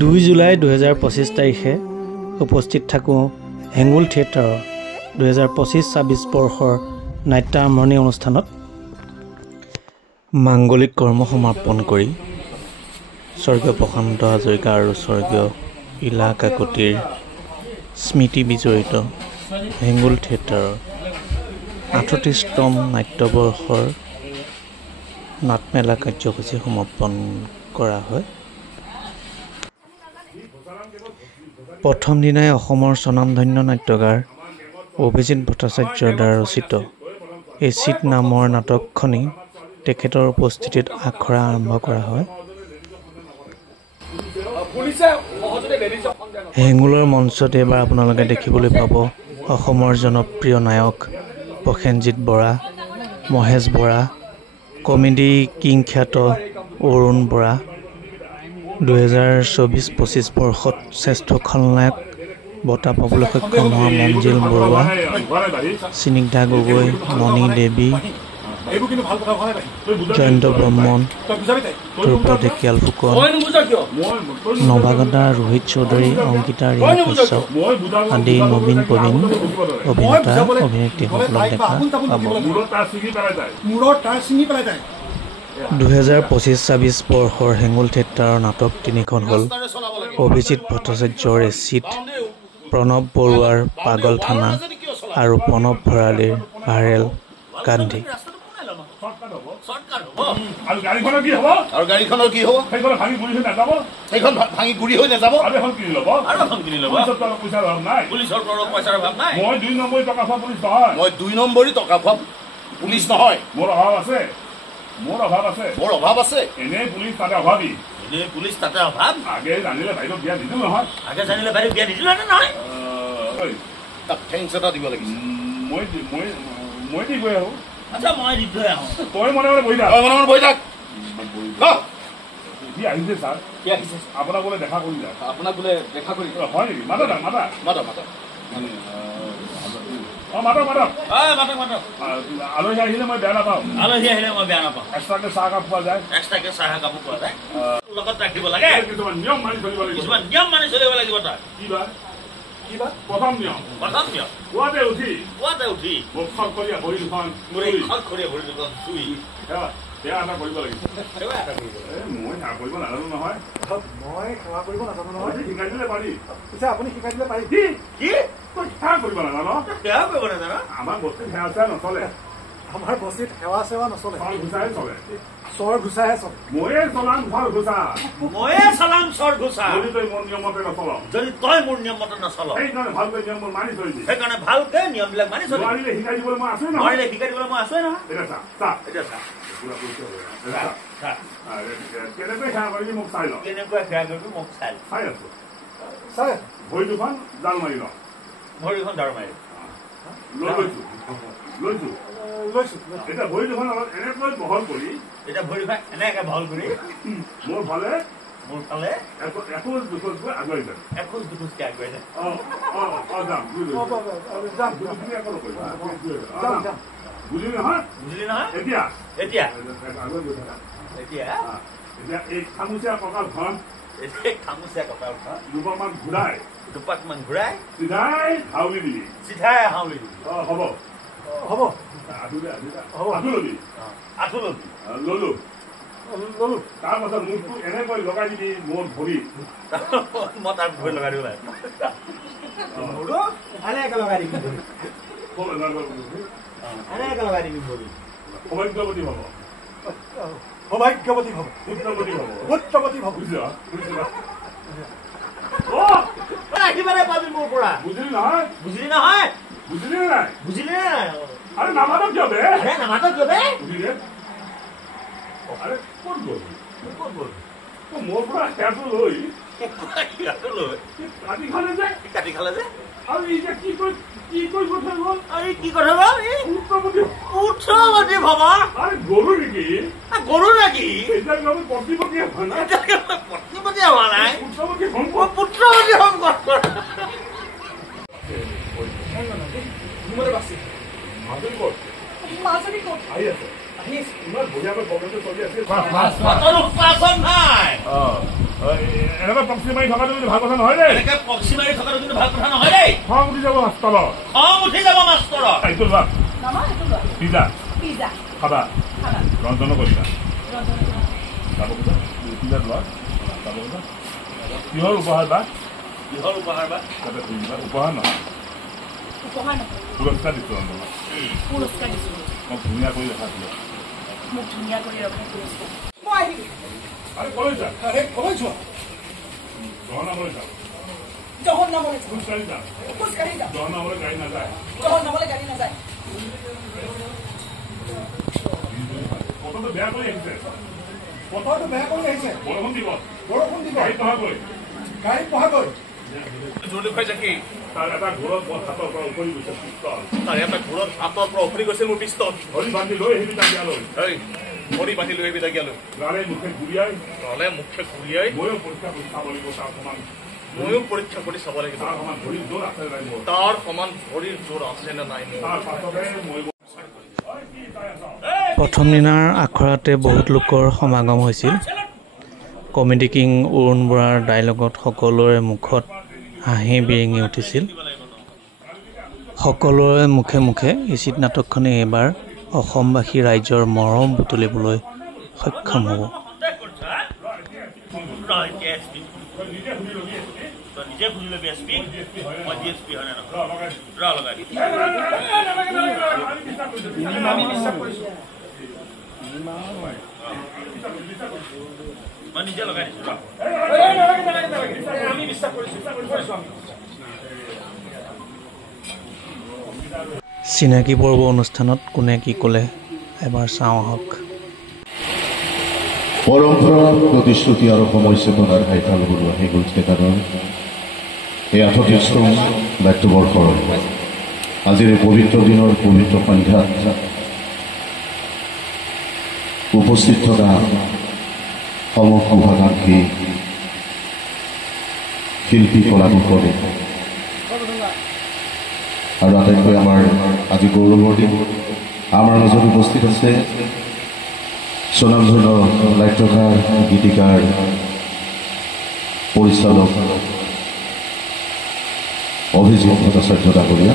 2 July 2025 তাৰিখে উপস্থিত থাকোঁ হেঙুল থিয়েটাৰৰ 2025-26 বৰ্ষৰ নাট্য আৰম্ভণি অনুষ্ঠানত মাংগলিক কৰ্ম সমাপন কৰি স্বৰ্গীয় প্ৰশান্ত হাজৰিকা আৰু স্বৰ্গীয় ইলা কাকতিৰ স্মৃতি বিজড়িত হেঙুল থিয়েটাৰৰ 38তম নাট্যবৰ্ষৰ নাটমেলা কাৰ্যসূচী সমাপন কৰা হয়। প্ৰথম দিনাই অসমৰ স্বনামধন্য নাট্যকাৰ অভিজিত ভট্টাচাৰ্যৰ দ্বাৰা ৰচিত এচিড নামৰ নাটকখনি তেখেতৰ উপস্থিতিত আখৰা আৰম্ভ কৰা হয়। হেঙুলৰ মঞ্চত এইবাৰ আপোনালোকে দেখিবলৈ পাব অসমৰ জনপ্ৰিয় নায়ক প্ৰসেনজিৎ বৰা, মহেশ বৰা, কমেডি কিং খ্যাত অৰুণ বৰা, 2024-25 বৰ্ষত শ্ৰেষ্ঠ খলনায়ক বঁটা পাবলৈ সক্ষম হোৱা মঞ্জিল বৰুৱা, স্নিগ্ধা গগৈ, মণি দেৱী, জয়ন্ত ব্ৰহ্মণ, ধ্ৰুপদী ঢেকিয়াল ফুকন, নৱাগতা ৰোহিত চৌধুৰী, অংকিতা ৰিয়া কশ্যপ আদি নবীন প্ৰবীণ অভিনেতা অভিনেত্ৰীসকলক দেখা পাব। 2025-26 বৰ্ষৰ হেঙুল থিয়েটাৰৰ নাটক তিনিখন হ'ল অভিজিত ভট্টাচাৰ্যৰ এচিড, প্ৰণৱ বৰুৱাৰ পাগল থানা আৰু প্ৰণৱ ভৰালীৰ ভাইৰেল গান্ধী। আৰু গাড়ীখনৰ কি হ'ব? আৰু গাড়ীখনৰ কি হ'ব? সেইখন ভাঙি গুৰি হৈ নাযাব? সেইখন ভাঙি গুৰি হৈ নাযাব? আৰু এখন কিনি ল'ব? আৰু এখন কিনি ল'ব? পইচাৰ অভাৱ নাই? পুলিচৰ পইচাৰ অভাৱ নাই? মই 2 নম্বৰী টকা খোৱা পুলিচ নহয়। মই 2 নম্বৰী টকা খোৱা পুলিচ নহয়। মোৰ অভাৱ আছে। মোৰ অভাৱ আছে। মোৰ অভাৱ আছে। এনেই পুলিচ তাতে অভাৱী। এনেই পুলিচ তাতে অভাৱ? আগে জানিলে বাইদেউ বিয়া নিদিলো নহয়। আগে জানিলে বাইদেউ বিয়া নিদিলো নহয়? তাক থেংকছ এটা দিব লাগিছিল। মই দি গৈ আহোঁ। আচ্ছা মই দি থৈ আহোঁ। তই মনে মনে বহি থাক। তই মনে মনে বহি থাক। কি আহিছে ছাৰ? কি আহিছে? আপোনাক বোলে দেখা কৰি যায়। আপোনাক বোলে দেখা কৰি হয় নেকি? মাতা মাতা মাতা মাতা আলহী আহিলে মই বেয়া নাপাওঁ। আলহী আহিলে মই বেয়া নাপাওঁ। এক্সট্ৰাকে চাহ কাপ পোৱা যায়। এক্সট্ৰাকে চাহ কাপ পোৱা যায়। লগত ৰাখিব লাগে। কিছুমান নিয়ম মানি চলিব লাগিব। কিছুমান নিয়ম মানি চলিব লাগিব। তাৰ কিবা প্ৰথম নিয়ম পুৱাতে উঠি মুখ খৰখৰীয়া ভৰি দুখন চুই সেৱা এটা কৰিব লাগিব। মই সেৱা কৰিব নাজানো নহয়। মই সেৱা কৰিব নাজানো নহয়। শিকাই দিলে পাৰি। পিছে আপুনি শিকাই দিলে পাৰি। কি তই সেৱা কৰিব নাজানো? সেৱা কৰিব নাজানো? আমাৰ বস্তিত সেৱা চেৱা নচলে। আমাৰ বস্তিত সেৱা চেৱা নচলে। চৰ ঘুচাহে চলে। চৰ ঘুচাহে চলে। ময়ে চলাম চৰ ঘুচা। ময়ে চলাম চৰ ঘুচা। যদি তই মোৰ নিয়মতে নচল, যদি তই মোৰ নিয়মতে নচল, সেইকাৰণে ভালকৈ নিয়মবোৰ মানি চলিবি। সেইকাৰণে ভালকৈ নিয়মবিলাক মানি চলিবি। নোৱাৰিলে শিকাই দিবলৈ মই আছোৱেই নহয়। নোৱাৰিলে শিকাই দিবলৈ মই আছোৱেই নহয়। এতিয়া চা এতিয়া চা কেনেকৈ সেৱা কৰিবি মোক চাই ল। কেনেকৈ সেৱা কৰিবি মোক চাই আছো। চাই ভৰি দুখন জাল মাৰি ল। ভৰি দুখন জাল মাৰি লৈছো। এতিয়া ভৰি দুখন অলপ এনেকৈ বহল কৰি, এতিয়া ভৰি দুখন এনেকৈ বহল কৰি মোৰ ফালে এখোজ দুখোজকৈ আগুৱাই যায়। এখোজ দুখোজকৈ আগুৱাই যায়। বুজিলি নহয়? এতিয়া এই খামুচীয়া কঁকালখন দুপাকমান ঘূৰাই চিধাই হাউলি দিবি। হ'ব ললো। তাৰ পাছত মুখটো এনেকৈ লগাই দিবি মোৰ ভৰি। মই তাৰ ভৰি লগাই দিব লাগে। সৌভাগ্যৱতী হব। পুত্ৰৱতী হব। মোৰ পৰা বুজিলি নহয়? বুজিলি নাই? আৰে নামাতক কিয় বে? বুজিলে? আৰে ক'ত গ'ল? মোৰ পৰা সেয়াটো লৈ কাটি খালে যে আৰু এতিয়া কি কথা গ'ল? আৰে কি কথা গ'ল? পুত্ৰৱতী ভবা। আৰে গৰু নেকি? এতিয়া আমি পত্নীপতি হোৱা নাই। পুত্ৰৱতী সংকট। মাজুলী ক'ত? আহি আছে। ইমান বঢ়িয়াকৈ প্ৰগ্ৰেমটো চলি আছে নাই এনেকৈ পক্ষী মাৰি থকাটো কিন্তু ভাল কথা নহয় দেই এনেকৈ পক্ষী মাৰি থকাটো কিন্তু ভাল কথা নহয় দেই খং উঠি যাব মাষ্টৰ এইটো লোৱা পিজ্জা খাবা ৰঞ্জনো কৰিছা যাব খোজা পিজ্জা লোৱা যাব খোজা কিহৰ উপহাৰ বা তাতে ধুই দিবা উপহাৰ নহয় পুৰস্কাৰ দিছোঁ ৰঞ্জনা মোক ধুনীয়া কৰি ৰখাইছিলে আৰে কই যা জহন্নামলৈ যা জহন্নামলৈ গাড়ী নাযায় বতৰটো বেয়া কৰি আহিছে বৰষুণ দিব গাড়ী পহাকৈ জোৰটো খাই যাকি তাৰ এটা ঘোৰত হাতৰ পৰা উপৰি গৈছে পিষ্টল মোৰ পিষ্টল ধৰি বান্ধি লৈ আহিবি তাকিয়ালৈ ভৰি বান্ধি লৈ আহিবি তাকিয়ালৈ গালে মুখে ঘূৰিয়াই ময়ো পৰীক্ষা কৰি চাব লাগিব তাৰ সমান ভৰিৰ জোৰ আছে নে নাই প্ৰথম দিনাৰ আখৰাতে বহুত লোকৰ সমাগম হৈছিল কমেডি কিং অৰুণ বৰাৰ ডাইলগত সকলোৰে মুখত হাঁহি বিৰিঙি উঠিছিল সকলোৰে মুখে মুখে এচিড নাটকখনে এইবাৰ অসমবাসী ৰাইজৰ মৰম বুটলিবলৈ সক্ষম হ'ব চিনাকি পৰ্ব অনুষ্ঠানত কোনে কি ক'লে এবাৰ চাওঁ আহক পৰম্পৰা প্ৰতিশ্ৰুতি আৰু সমস্যাপনাৰ হাইফাল বলোৱা হেগুল থিয়েটাৰৰ এই 38তম নাট্যবৰ্ষৰ আজিৰ এই পবিত্ৰ দিনৰ পবিত্ৰ সন্ধ্যাত উপস্থিত থকা সমগ্ৰ শুভাকাংক্ষী শিল্পী কলাকুশলী আৰু আটাইতকৈ আমাৰ আজি গৌৰৱৰ দিন আমাৰ মাজত উপস্থিত আছে স্বনামধন্য নাট্যকাৰ গীতিকাৰ পৰিচালক অভিজিৎ ভট্টাচাৰ্য ডাঙৰীয়া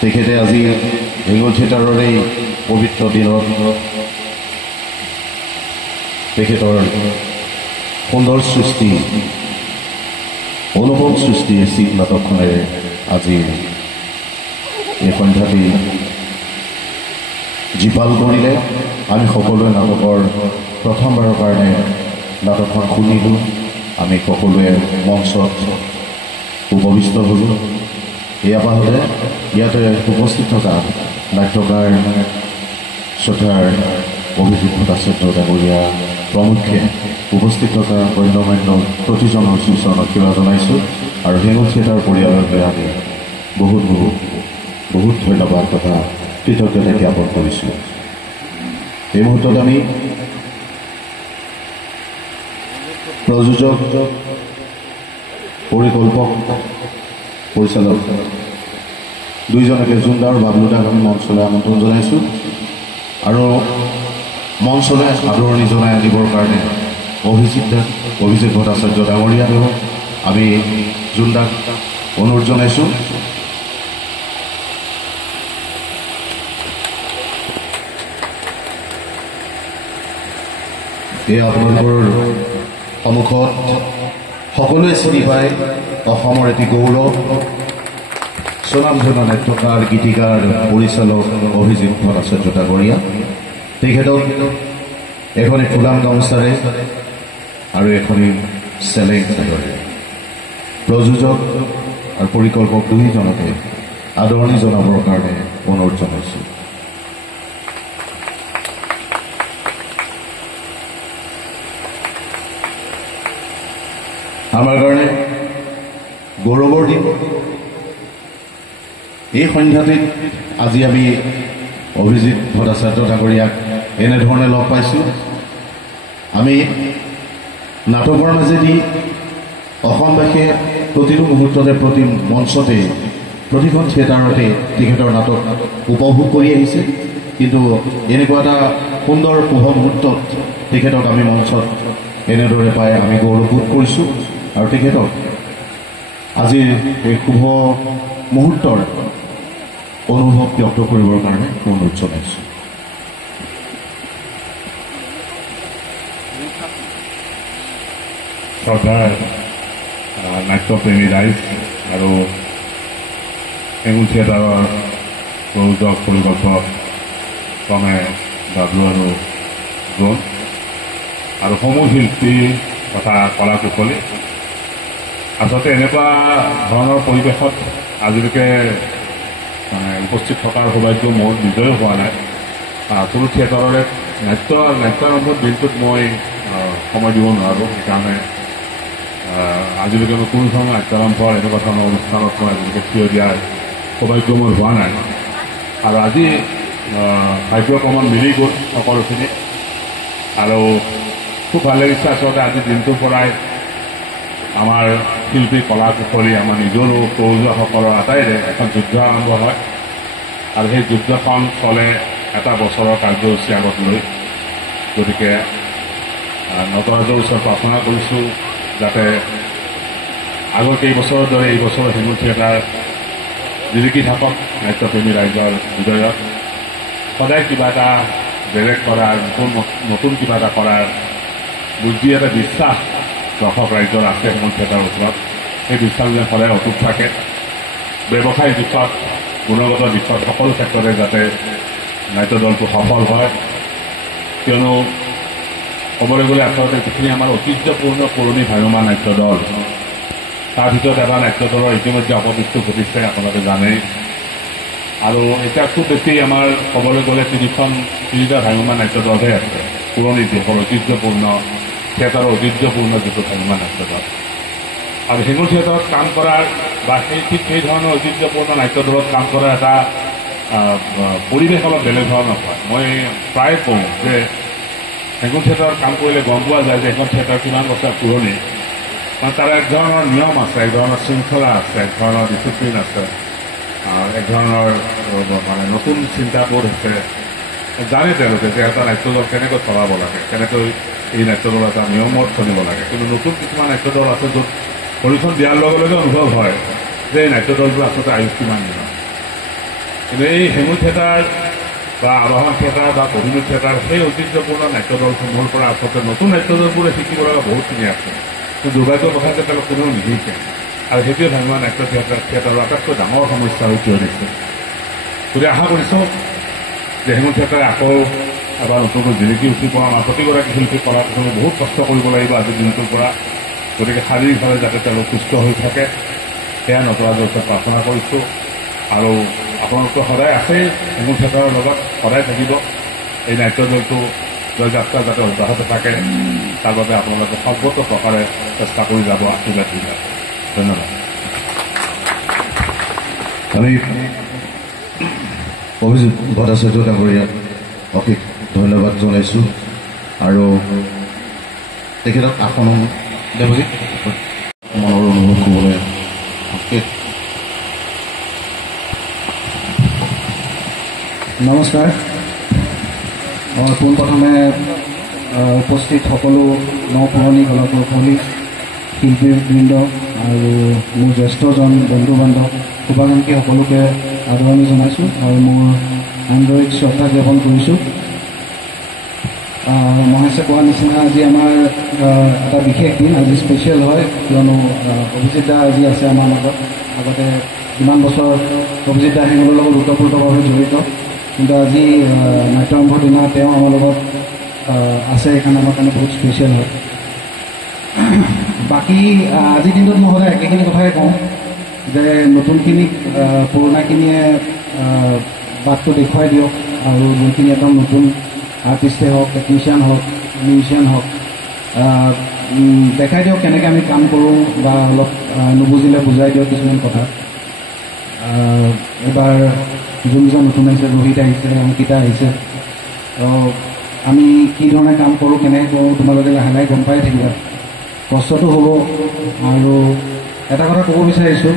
তেখেতে আজি হেঙুল থিয়েটাৰৰ এই পবিত্ৰ দিনত তেখেতৰ সুন্দৰ সৃষ্টি অনুপম সৃষ্টি এচিড নাটকখনেৰে আজি এই সন্ধ্যাটি জীপাল কৰিলে আমি সকলোৱে নাটকৰ প্ৰথমবাৰৰ কাৰণে নাটকখন শুনিলোঁ আমি সকলোৱে মঞ্চত উপবিষ্ট হ'লোঁ এয়া পাহৰে ইয়াতে উপস্থিত থকা নাট্যকাৰ শ্ৰদ্ধাৰ অভিজিৎ ভট্টাচাৰ্য ডাঙৰীয়া প্ৰমুখ্যে উপস্থিত থকা গণ্যমান্য প্ৰতিজনৰ শ্ৰীচৰণত সেৱা জনাইছোঁ আৰু হেঙুল থিয়েটাৰ পৰিয়াললৈ আমি বহুত ধন্যবাদ তথা কৃতজ্ঞতা জ্ঞাপন কৰিছোঁ এই মুহূৰ্তত আমি প্ৰযোজক পৰিকল্পক পৰিচালক দুইজনকে জুন্দা আৰু বাবলুদাক আমি মঞ্চলৈ আমন্ত্ৰণ জনাইছোঁ আৰু মঞ্চলৈ আদৰণি জনাই আনিবৰ কাৰণে অভিজিৎ ভট্টাচাৰ্য ডাঙৰীয়া আমি জুন্দাক অনুৰোধ জনাইছোঁ এই আপোনালোকৰ সন্মুখত সকলোৱে চিনি পায় অসমৰ এটি গৌৰৱ স্বনামধন্য নাট্যকাৰ গীতিকাৰ পৰিচালক অভিজিৎ ভট্টাচাৰ্য ডাঙৰীয়া তেখেতক এখনি ফুলাম গামোচাৰে আৰু এখনি চেলেং চাদৰে প্ৰযোজক আৰু পৰিকল্পক দুইজনকে আদৰণি জনাবৰ কাৰণে অনুৰোধ জনাইছোঁ আমাৰ কাৰণে গৌৰৱৰ দিন এই সন্ধ্যাটিত আজি আমি অভিজিৎ ভট্টাচাৰ্য ডাঙৰীয়াক এনেধৰণে লগ পাইছোঁ আমি নাটকৰ মাজেদি অসমবাসীয়ে প্ৰতিটো মুহূৰ্ততে প্ৰতি মঞ্চতে প্ৰতিখন থিয়েটাৰতে তেখেতৰ নাটক উপভোগ কৰি আহিছে কিন্তু এনেকুৱা এটা সুন্দৰ শুভ মুহূৰ্তত তেখেতক আমি মঞ্চত এনেদৰে পাই আমি গৌৰৱবোধ কৰিছোঁ আৰু তেখেতক আজিৰ এই শুভ মুহূৰ্তৰ অনুভৱ ব্যক্ত কৰিবৰ কাৰণে অনুৰোধ জনাইছোঁ। শ্ৰদ্ধাৰ নাট্যপ্ৰেমী ৰাইজ আৰু হেঙুল থিয়েটাৰৰ প্ৰযোজক পৰিকল্পক ক্ৰমে ডাব্লু আৰু ড্ৰোন আৰু সমূহ শিল্পী তথা কলা কুশলী আচলতে এনেকুৱা ধৰণৰ পৰিৱেশত আজিলৈকে উপস্থিত থকাৰ সৌভাগ্য মোৰ নিজেও হোৱা নাই। কোনো থিয়েটাৰৰে নাট্যাৰম্ভৰ দিনটোত মই সময় দিব নোৱাৰোঁ, সেইকাৰণে আজিলৈকে মই কোনো ধৰণৰ নাট্যাৰম্ভৰ এনেকুৱা ধৰণৰ অনুষ্ঠানত মই আজিলৈকে থিয় দিয়াৰ সৌভাগ্য মোৰ হোৱা নাই। আৰু আজি ভাগ্য অকণমান মিলি গ'ল সকলোখিনি আৰু খুব ভাল লাগিছে। আচলতে আজিৰ দিনটোৰ পৰাই আমাৰ শিল্পী কলা কুশলী আমাৰ নিজৰো প্ৰযোজকসকলৰ আটাইৰে এখন যুদ্ধ আৰম্ভ হয় আৰু সেই যুদ্ধখন চলে এটা বছৰৰ কাৰ্যসূচী আগত লৈ। গতিকে নটৰাজৰ ওচৰত প্ৰাৰ্থনা কৰিছোঁ যাতে আগৰ কেইবছৰৰ দৰে এই বছৰৰ হেঙুল থিয়েটাৰ জিলিকি থাকক নাট্যপ্ৰেমী ৰাইজৰ হৃদয়ত। সদায় কিবা এটা বেলেগ কৰাৰ নতুন কিবা এটা কৰাৰ বুদ্ধি এটা বিশ্বাস দৰ্শক ৰাইজৰ আছে হেঙুল থিয়েটাৰৰ ওপৰত। সেই বিশ্বাস যেন সদায় অটুট থাকে। ব্যৱসায় দিশত গুণগত দিশত সকলো ক্ষেত্ৰতে যাতে নাট্য দলটো সফল হয়, কিয়নো ক'বলৈ গ'লে আচলতে যিখিনি আমাৰ ঐতিহ্যপূৰ্ণ পুৰণি ভ্ৰাম্যমাণ নাট্য দল তাৰ ভিতৰত এটা নাট্য দলৰ ইতিমধ্যে অপমৃত্যু ঘটিছে, আপোনালোকে জানেই। আৰু এতিয়া খুব বেছি আমাৰ ক'বলৈ গ'লে তিনিটা ভ্ৰাম্যমাণ নাট্য দলহে আছে পুৰণি দেশৰ ঐতিহ্যপূৰ্ণ থিয়েটাৰৰ ঐতিহ্যপূৰ্ণ যিটো ভ্ৰাম্যমাণ নাট্য দল। আৰু হেঙুল থিয়েটাৰত কাম কৰাৰ বা সেই ধৰণৰ ঐতিহ্যপূৰ্ণ নাট্য দলত কাম কৰাৰ এটা পৰিৱেশ অলপ বেলেগ ধৰণৰ হয়। মই প্ৰায় কওঁ যে হেঙুল থিয়েটাৰত কাম কৰিলে গম পোৱা যায় যে এখন থিয়েটাৰ কিমান বছৰ পুৰণি, কাৰণ তাৰ এক ধৰণৰ নিয়ম আছে, এক ধৰণৰ শৃংখলা আছে, এক ধৰণৰ ডিচিপ্লিন আছে, এক ধৰণৰ নতুন চিন্তাবোধ আছে। জানে তেওঁলোকে যে এটা নাট্য দল কেনেকৈ চলাব লাগে, কেনেকৈ এই নাট্য দল এটা নিয়মত চলিব লাগে। কিন্তু নতুন কিছুমান নাট্য দল আছে য'ত পৰিশ্ৰম দিয়াৰ লগে লগে অনুভৱ হয় যে এই নাট্য দলবোৰ আচলতে আয়ুষ কিমান দিন। কিন্তু এই হেঙুল থিয়েটাৰ বা আবাহন থিয়েটাৰ বা কোহিনুৰ থিয়েটাৰ সেই ঐতিহ্যপূৰ্ণ নাট্য দলসমূহৰ পৰা আচলতে নতুন নাট্য দলবোৰে শিকিব লগা বহুতখিনি আছে। কিন্তু দুৰ্ভাগ্যৰ কথা যে তেওঁলোক কোনেও নিশিকে আৰু সেইটোৱে ভ্ৰাম্যমাণ নাট্য থিয়েটাৰৰ আটাইতকৈ ডাঙৰ সমস্যা হৈ থিয় দিছে। গতিকে আশা কৰিছোঁ যে হেঙুল থিয়েটাৰে আকৌ এবাৰ নতুনকৈ জিলিকি উঠিব। আমাৰ প্ৰতিগৰাকী শিল্পী কলা কুশলী বহুত কষ্ট কৰিব লাগিব আজিৰ দিনটোৰ পৰা। গতিকে শাৰীৰিকভাৱে যাতে তেওঁলোক সুস্থ হৈ থাকে সেয়া নটৰাজৰ ওচৰত প্ৰাৰ্থনা কৰিছোঁ। আৰু আপোনালোকে সদায় আছেই হেঙুল থিয়েটাৰৰ লগত, সদায় থাকিব। এই নাট্য দলটো জয়যাত্ৰা যাতে অব্যাহত থাকে তাৰ বাবে আপোনালোকে সৰ্বত্ৰ প্ৰকাৰে চেষ্টা কৰি যাব। আশীৰ্বাদ দিব। ধন্যবাদ। আমি অভিজিত ভট্টাচাৰ্য ডাঙৰীয়াক অশেষ ধন্যবাদ জনাইছোঁ আৰু তেখেতক আসন দেৱজিত মনৰ অনুভৱ ক'বলৈ অশেষ নমস্কাৰ। পোনপ্ৰথমে উপস্থিত সকলো নপুৰণি কলা কুশলী শিল্পীবৃন্দ আৰু মোৰ জ্যেষ্ঠজন বন্ধু বান্ধৱ শুভাকাংক্ষী সকলোকে আদৰণি জনাইছোঁ আৰু মোৰ আন্তৰিক শ্ৰদ্ধা জ্ঞাপন কৰিছোঁ। মহেশে কোৱা নিচিনা আজি আমাৰ এটা বিশেষ দিন, আজি স্পেচিয়েল হয়, কিয়নো অভিজিত দা আজি আছে আমাৰ মাজত। আগতে কিমান বছৰ অভিজিত দা হেঙুলৰ লগত ওতঃপ্ৰোতভাৱে জড়িত, কিন্তু আজি নাট্য আৰম্ভৰ দিনা তেওঁ আমাৰ লগত আছে, সেইকাৰণে আমাৰ কাৰণে বহুত স্পেচিয়েল হয়। বাকী আজিৰ দিনটোত মই সদায় একেখিনি কথাই কওঁ যে নতুনখিনিক পুৰণাখিনিয়ে বাটটো দেখুৱাই দিয়ক আৰু যোনখিনি একদম নতুন আৰ্টিষ্টেই হওক, টেকনিচিয়ান হওক, মিউজিচিয়ান হওক, দেখাই দিয়ক কেনেকৈ আমি কাম কৰোঁ বা অলপ নুবুজিলে বুজাই দিয়ক কিছুমান কথা। এবাৰ যোনজন নতুন আহিছে, ৰোহিত আহিছে, অংকিতা আহিছে, আমি কি ধৰণে কাম কৰোঁ, কেনেকৈ কৰোঁ তোমালোকে লাহে লাহে গম পাই থাকিবা। কষ্টটো হ'ব। আৰু এটা কথা ক'ব বিচাৰিছোঁ,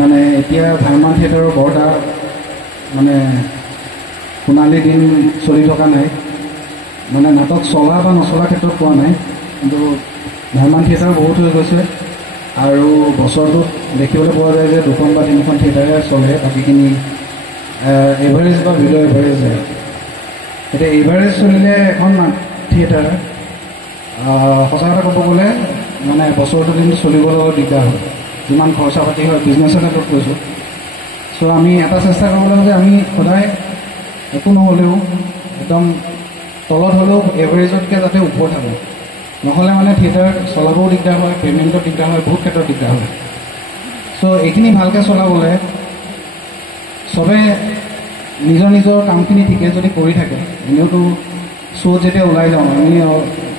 মানে এতিয়া ভ্ৰাম্যমাণ থিয়েটাৰৰ বৰ এটা মানে সোণালী দিন চলি থকা নাই, মানে নাটক চলা বা নচলাৰ ক্ষেত্ৰত পোৱা নাই, কিন্তু ভালেমান থিয়েটাৰ বহুত হৈ গৈছে আৰু বছৰটোত দেখিবলৈ পোৱা যায় যে 2খন বা 3খন থিয়েটাৰে চলে, বাকীখিনি এভাৰেজ বা বিল' এভাৰেজ যায়। এতিয়া এভাৰেজ চলিলে এখন থিয়েটাৰ সঁচা কথা ক'ব গ'লে মানে বছৰটো দিন চলিবলৈ দিগদাৰ হয়, যিমান খৰচা পাতি হয়, বিজনেছৰ ক্ষেত্ৰত কৈছোঁ। চ' আমি এটা চেষ্টা কৰিব লাগে যে আমি সদায় একো নহ'লেও একদম তলত হ'লেও এভাৰেজতকৈ যাতে ওপৰত থাকোঁ, নহ'লে মানে থিয়েটাৰ চলাবও দিগদাৰ হয়, পে'মেণ্টত দিগদাৰ হয়, বহুত ক্ষেত্ৰত দিগদাৰ হয়। চ' এইখিনি ভালকৈ চলাবলৈ চবে নিজৰ নিজৰ কামখিনি ঠিকে যদি কৰি থাকে, এনেওতো শ্ব' যেতিয়া ওলাই যাওঁ আমি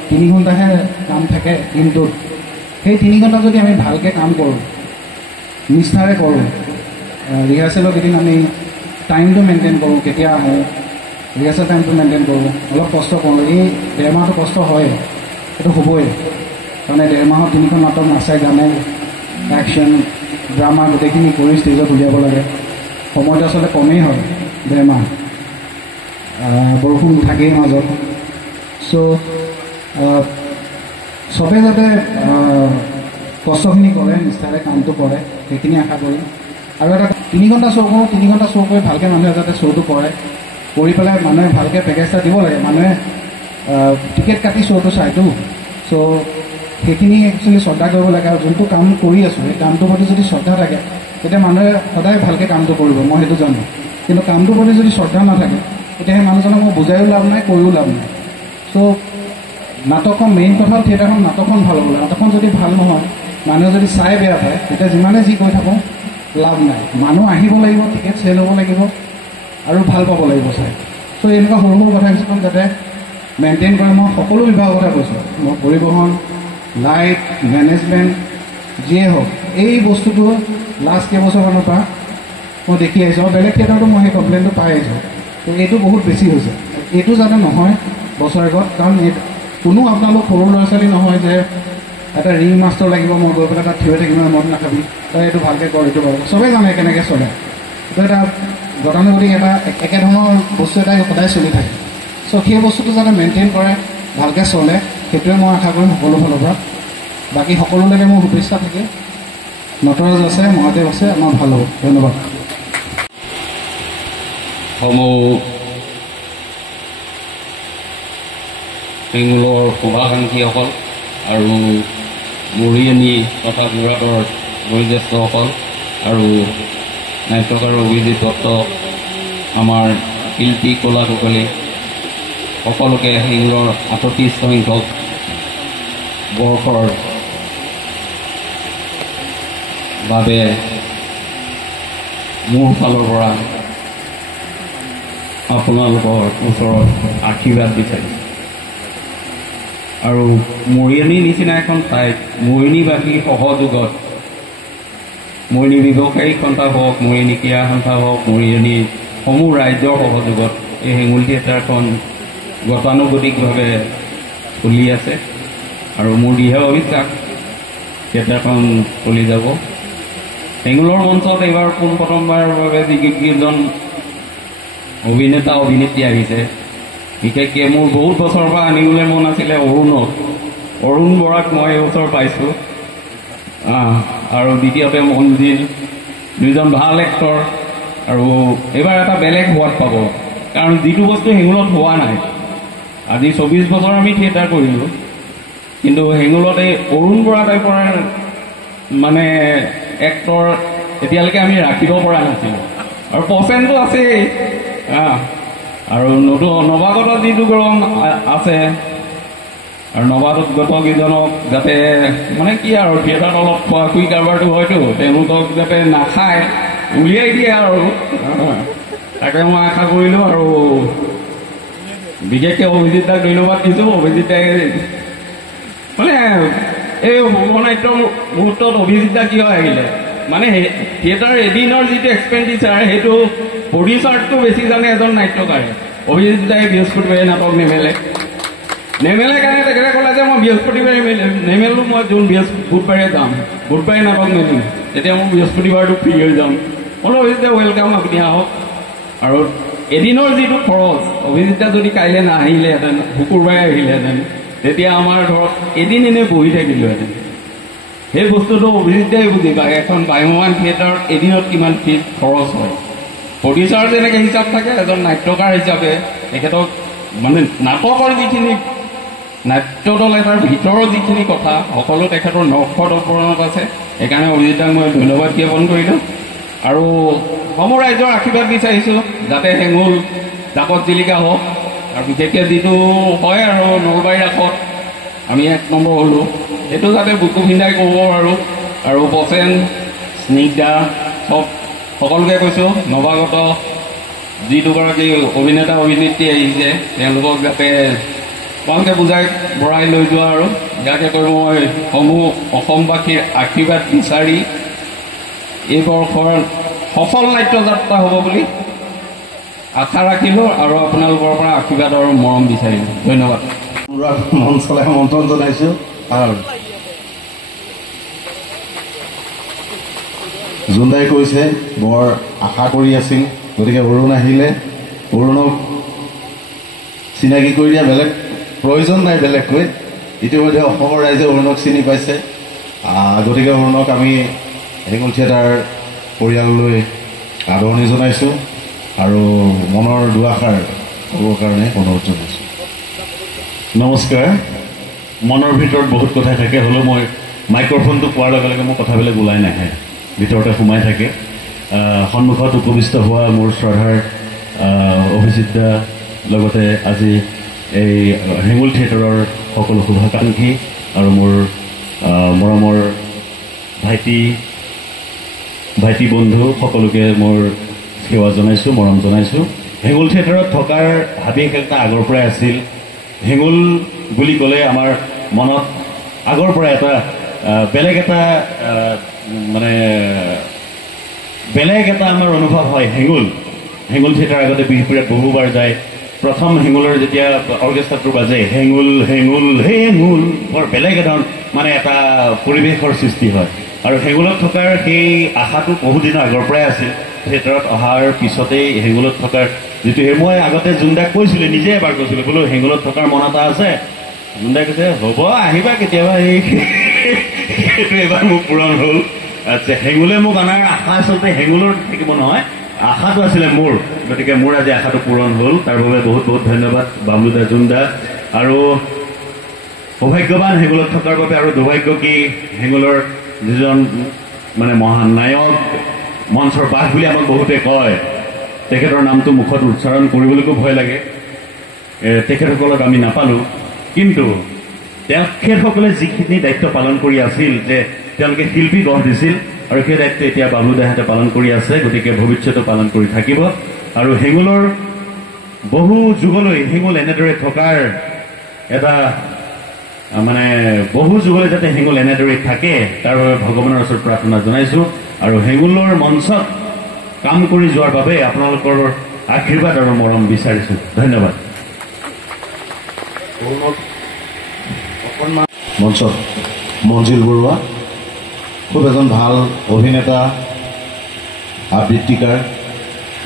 3 ঘণ্টাহে কাম থাকে দিনটোত, সেই 3 ঘণ্টা যদি আমি ভালকৈ কাম কৰোঁ, নিষ্ঠাৰে কৰোঁ, ৰিহাৰ্চেলৰ কেইদিন আমি টাইমটো মেইনটেইন কৰোঁ, কেতিয়া আহোঁ ৰিহাৰ্চেল টাইমটো মেইনটেইন কৰোঁ, অলপ কষ্ট কৰোঁ। এই 1.5 মাহটো কষ্ট হয়, সেইটো হ'বই, কাৰণ 1.5 মাহত 3খন নাটক নাচাই গানে একশ্যন ড্ৰামা গোটেইখিনি কৰি ষ্টেজত উলিয়াব লাগে। সময়টো আচলতে কমেই হয়, 1.5 মাহ, বৰষুণ থাকেই মাজত। চ' চবে যাতে কষ্টখিনি কৰে, নিষ্ঠাৰে কামটো কৰে, সেইখিনি আশা কৰিম। আৰু এটা 3 ঘণ্টা শ্ব' কৰোঁ, 3 ঘণ্টা শ্ব' কৰি ভালকৈ মানুহে যাতে শ্ব'টো কৰে, কৰি পেলাই মানুহে ভালকৈ পেকেজ এটা দিব লাগে। মানুহে টিকেট কাটি শ্ব'টো চাইতো, চ' সেইখিনি একচুৱেলি শ্ৰদ্ধা কৰিব লাগে। আৰু যোনটো কাম কৰি আছোঁ সেই কামটোৰ প্ৰতি যদি শ্ৰদ্ধা থাকে তেতিয়া মানুহে সদায় ভালকৈ কামটো কৰিব, মই সেইটো জানো। কিন্তু কামটোৰ প্ৰতি যদি শ্ৰদ্ধা নাথাকে তেতিয়া সেই মানুহজনক মই বুজায়ো লাভ নাই, কৰিও লাভ নাই। চ' নাটকখন মেইন কথা থিয়েটাৰখন নাটকখন ভাল হ'ব লাগে। নাটকখন যদি ভাল নহয়, মানুহে যদি চাই বেয়া পায়, তেতিয়া যিমানে যি কৈ থাকোঁ লাভ নাই। মানুহ আহিব লাগিব, টিকেট চেল হ'ব লাগিব আৰু ভাল পাব লাগিব চাই। চ' এনেকুৱা সৰু সৰু কথা কিছুমান যাতে মেইনটেইন কৰে। মই সকলো বিভাগৰ কথা কৈছোঁ, মই পৰিবহণ, লাইট, মেনেজমেণ্ট যিয়ে হওক, এই বস্তুটো লাষ্ট কেইবছৰমানৰ পৰা মই দেখি আহিছোঁ। আৰু বেলেগ থিয়েটাৰতো মই সেই কমপ্লেইনটো পাই আহিছোঁ। তো এইটো বহুত বেছি হৈছে, এইটো যাতে নহয় বছৰেকত। কাৰণ কোনো আপোনালোক সৰু ল'ৰা ছোৱালী নহয় যে এটা ৰিং মাষ্টৰ লাগিব, মই গৈ পেলাই তাত থিয় হৈ থাকিম, মন নাখাবি, তই এইটো ভালকৈ কৰ, এইটো কৰ। চবেই জানে কেনেকৈ চলে, এইটো এটা গতানুগতিক এটা একেধৰণৰ বস্তু এটাই সদায় চলি থাকে। চ' সেই বস্তুটো যাতে মেইনটেইন কৰে, ভালকৈ চলে, সেইটোৱে মই আশা কৰিম সকলো ফালৰ পৰা। বাকী সকলোলৈকে মোৰ শুভেচ্ছা থাকে। নটৰাজ আছে, মহাদেৱ আছে, আমাৰ ভাল হ'ব। ধন্যবাদ। সমূহ বেংগলোৰৰ শুভাকাংক্ষীসকল আৰু মৰিয়নী তথা যোৰহাটৰ বয়োজ্যেষ্ঠসকল আৰু নাট্যকাৰ অভিজিত দত্ত, আমাৰ শিল্পী কলাকুশলী সকলোকে বেংগলোৰৰ 38 সংখ্যক বৰ্ষৰ বাবে মোৰ ফালৰ পৰা আপোনালোকৰ ওচৰত আশীৰ্বাদ বিচাৰিছোঁ। আৰু মৰিয়নীৰ নিচিনা এখন ঠাইত মৰিয়নীবাসীৰ সহযোগত, মৰিয়নী ব্যৱসায়িক সন্থা হওক, মৰিয়নী ক্ৰীড়া সন্থা হওক, মৰিয়নী সমূহ ৰাজ্যৰ সহযোগত এই হেঙুল থিয়েটাৰখন গতানুগতিকভাৱে চলি আছে। আৰু মোৰ দৃঢ় অবিশ্বাস থিয়েটাৰখন চলি যাব। হেঙুলৰ মঞ্চত এইবাৰ পোনপ্ৰথমবাৰৰ বাবে যিকেইজন অভিনেতা অভিনেত্ৰী আহিছে, বিশেষকৈ মোৰ বহুত বছৰৰ পৰা আনিবলৈ মন আছিলে অৰুণ বৰাক মই এইবছৰ পাইছোঁ। আৰু দ্বিতীয়তে মনজিল, দুইজন ভাল এক্টৰ। আৰু এইবাৰ এটা বেলেগ সোৱাদ পাব, কাৰণ যিটো বস্তু হেঙুলত হোৱা নাই। আজি 24 বছৰ আমি থিয়েটাৰ কৰিলোঁ, কিন্তু হেঙুলত এই অৰুণ বৰা টাইপৰ মানে এক্টৰ এতিয়ালৈকে আমি ৰাখিব পৰা নাছিলোঁ। আৰু পচেণ্টটো আছেই, আৰু নৱাগত যিটো গৰম আছে, আৰু নৱাগত কেইজনক যাতে মানে কি আৰু থিয়েটাৰত অলপ খোৱা খুই কাৰবাৰটো হয়তো, তেওঁলোকক যাতে নাখায় উলিয়াই দিয়ে আৰু তাকে মই আশা কৰিলোঁ। আৰু বিশেষকৈ অভিজিত দাক ধন্যবাদ দিছোঁ। অভিজিত দাই মানে এই সৰ্বনাট্যৰ মুহূৰ্তত অভিজিত দা কিয় আহিলে, মানে থিয়েটাৰ এদিনৰ যিটো এক্সপেণ্ডিচাৰ সেইটো প্ৰডিউচাৰতকৈ বেছি জানে এজন নাট্যকাৰে। অভিজিত দাই বৃহস্পতিবাৰে নাটক নেমেলে কাৰণে তেখেতে ক'লে যে মই বৃহস্পতিবাৰে নেমেলোঁ, মই বুধবাৰে যাম, বুধবাৰে নাটক মেলিম, তেতিয়া মই বৃহস্পতিবাৰটো ফ্ৰী হৈ যাম। অলপ অভিজিত দা ৱেলকাম, আপুনি আহক। আৰু এদিনৰ যিটো খৰচ অভিজিতা যদি কাইলৈ নাহিলেহেঁতেন, শুকুৰবাৰে আহিলেহেঁতেন, তেতিয়া আমাৰ ধৰক এদিন এনেই বহি থাকিলোহেঁতেন। সেই বস্তুটো অভিজিতাই বুজি পায় এখন ভ্ৰাম্যমাণ থিয়েটাৰত এদিনত কিমান ফিজ খৰচ হয়। প্ৰডিউচাৰ যেনেকৈ হিচাপ থাকে, এজন নাট্যকাৰ হিচাপে তেখেতক মানে নাটকৰ যিখিনি নাট্য দল এটাৰ ভিতৰৰ যিখিনি কথা সকলো তেখেতৰ নখত আছে। সেইকাৰণে অভিজিতাক মই ধন্যবাদ জ্ঞাপন কৰিলোঁ আৰু সমূহ ৰাইজৰ আশীৰ্বাদ বিচাৰিছোঁ যাতে হেঙুল জাকত জিলিকা হওক আৰু বিশেষকৈ যিটো হয় আৰু নলবাৰীৰ ৰাসত আমি 1 নম্বৰ হ'লোঁ, সেইটো যাতে বুকু ভিন্দাই ক'ব পাৰোঁ। আৰু বচেন, স্নিগ্ধা সকলোকে কৈছোঁ, নৱাগত যি দুগৰাকী অভিনেতা অভিনেত্ৰী আহিছে তেওঁলোকক যাতে তোমালোকে বুজাই বঢ়াই লৈ যোৱা। আৰু ইয়াকে কৈ মই সমূহ অসমবাসীৰ আশীৰ্বাদ বিচাৰি এই বৰ্ষৰ সফল নাট্যযাত্ৰা হ'ব বুলি আশা ৰাখিলোঁ আৰু আপোনালোকৰ পৰা আশীৰ্বাদ আৰু মৰম বিচাৰিলোঁ। ধন্যবাদ। মঞ্চলৈ আমন্ত্ৰণ জনাইছোঁ। আৰু জোনদাই কৈছে বৰ আশা কৰি আছিল, গতিকে অৰুণ আহিলে, অৰুণক চিনাকি কৰি দিয়া বেলেগ প্ৰয়োজন নাই বেলেগকৈ। ইতিমধ্যে অসমৰ ৰাইজে অৰুণক চিনি পাইছে। গতিকে অৰুণক আমি হেঙুল থিয়েটাৰ পৰিয়াললৈ আদৰণি জনাইছোঁ আৰু মনৰ দুআষাৰ ক'বৰ কাৰণে অনুৰোধ জনাইছোঁ। নমস্কাৰ। মনৰ ভিতৰত বহুত কথা থাকে, হ'লেও মই মাইক্ৰফোনটো পোৱাৰ লগে লগে মোৰ কথাবিলাক ওলাই নাহে, ভিতৰতে সোমাই থাকে। সন্মুখত উপবিষ্ট হোৱা মোৰ শ্ৰদ্ধাৰ অভিজিতা, লগতে আজি এই হেঙুল থিয়েটাৰৰ সকলো শুভাকাংক্ষী আৰু মোৰ মৰমৰ ভাইটি বন্ধু সকলোকে মোৰ সেৱা জনাইছোঁ, মৰম জনাইছোঁ। হেঙুল থিয়েটাৰত থকাৰ হাবিয়াস এটা আগৰ পৰাই আছিল। হেঙুল বুলি ক'লে আমাৰ মনত আগৰ পৰা এটা বেলেগ এটা আমাৰ অনুভৱ হয়। হেঙুল থিয়েটাৰ আগতে বিহুপুৰীয়াত বহুবাৰ যায়। প্ৰথম হেঙুলৰ যেতিয়া অৰ্কেষ্ট্ৰাটো বাজে, হেঙুল হেঙুল হেঙুল, বৰ বেলেগ ধৰণ মানে এটা পৰিৱেশৰ সৃষ্টি হয়। আৰু হেঙুলত থকাৰ সেই আশাটো বহুদিনৰ আগৰ পৰাই আছিল। থিয়েটাৰত অহাৰ পিছতেই হেঙুলত থকাৰ যিটো মই আগতে জোনদাক কৈছিলোঁ, নিজে এবাৰ কৈছিলোঁ, বোলো হেঙুলত থকাৰ মন এটা আছে। জোনদাই কৈছে হ'ব আহিবা কেতিয়াবা। সেইটো এবাৰ মোৰ পূৰণ হ'ল। আচ্ছা, হেঙুলে মোক অনাৰ আশা আচলতে হেঙুলৰ থাকিব নহয়, আশাটো আছিলে মোৰ। গতিকে মোৰ আজি আশাটো পূৰণ হ'ল, তাৰ বাবে বহুত বহুত ধন্যবাদ বাবলুদা, জোনদা। আৰু সৌভাগ্যৱান হেঙুলত থকাৰ বাবে, আৰু দুৰ্ভাগ্য কি হেঙুলৰ যিজন মানে মহান নায়ক, মঞ্চৰ বাস বুলি আমাক বহুতে কয়, তেখেতৰ নামটো মুখত উচ্চাৰণ কৰিবলৈকো ভয় লাগে। তেখেতসকলক আমি নাপালোঁ, কিন্তু তেখেতসকলে যিখিনি দায়িত্ব পালন কৰি আছিল, যে তেওঁলোকে শিল্পী গঢ় দিছিল, আৰু সেই দায়িত্ব এতিয়া বাবলুদাহঁতে পালন কৰি আছে। গতিকে ভৱিষ্যতে পালন কৰি থাকিব। আৰু হেঙুলৰ বহু যুগলৈ হেঙুল এনেদৰে থকাৰ এটা মানে বহু যুগলৈ যাতে হেঙুল এনেদৰে থাকে, তাৰ বাবে ভগৱানৰ ওচৰত প্ৰাৰ্থনা জনাইছোঁ। আৰু হেঙুলৰ মঞ্চত কাম কৰি যোৱাৰ বাবে আপোনালোকৰ আশীৰ্বাদ আৰু মৰম বিচাৰিছোঁ। ধন্যবাদ। মঞ্চত মঞ্জিল বৰুৱা খুব এজন ভাল অভিনেতা, আবৃত্তিকাৰ।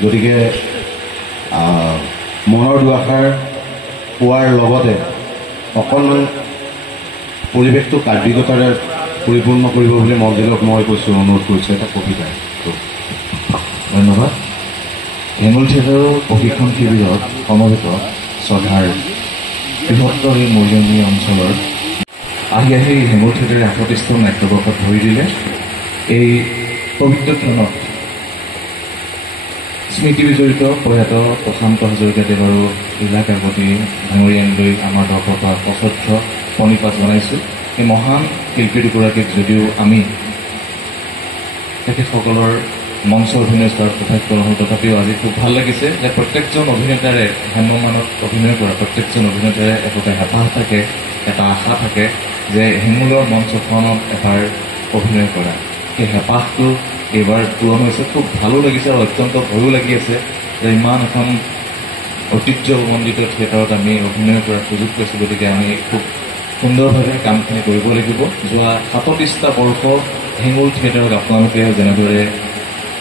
গতিকে মনৰ দুআষাৰ পোৱাৰ লগতে অকণমান পৰিৱেশটো কাৰ্যকতাৰে পৰিপূৰ্ণ কৰিব বুলি মঞ্জিলক মই কৈছোঁ, অনুৰোধ কৰিছোঁ এটা কবিতা। ধন্যবাদ। হেঙুল থিয়েটাৰৰ প্ৰশিক্ষণ শিবিৰত সমবেত শ্ৰদ্ধাৰ বৃহত্তৰ এই মৰিয়নি অঞ্চলৰ আহি হেঙুল থিয়েটাৰে 38তম নাট্যবৰ্ষত ভৰি দিলে। এই পবিত্ৰ ক্ষণত স্মৃতি বিজড়িত প্ৰয়াত প্ৰশান্ত হাজৰিকাদেৱ আৰু লীলা কাকতি ভাঙৰিয়ানলৈ আমাৰ দৰ্শকৰ পৰা সশ্ৰদ্ধ প্ৰণিপাত জনাইছোঁ। এই মহান শিল্পী দুগৰাকীক যদিও আমি তেখেতসকলৰ মঞ্চ অভিনয় চোৱাৰ সৌভাগ্য নহ'ল, তথাপিও আজি খুব ভাল লাগিছে যে প্ৰত্যেকজন অভিনেতাৰে ভ্ৰাম্যমাণত অভিনয় কৰা প্ৰত্যেকজন অভিনেতাৰে একোটা হেঁপাহ থাকে, এটা আশা থাকে যে হেঙুলৰ মঞ্চখনত এবাৰ অভিনয় কৰা। সেই হেঁপাহটো এইবাৰ পূৰণ হৈছে। খুব ভালো লাগিছে আৰু অত্যন্ত ভয়ো লাগি আছে যে ইমান এখন ঐতিহ্যমণ্ডিত থিয়েটাৰত আমি অভিনয় কৰাৰ সুযোগ পাইছোঁ। গতিকে আমি খুব সুন্দৰভাৱে কামখিনি কৰিব লাগিব। যোৱা 37টা বৰ্ষ হেঙুল থিয়েটাৰক আপোনালোকে যেনেদৰে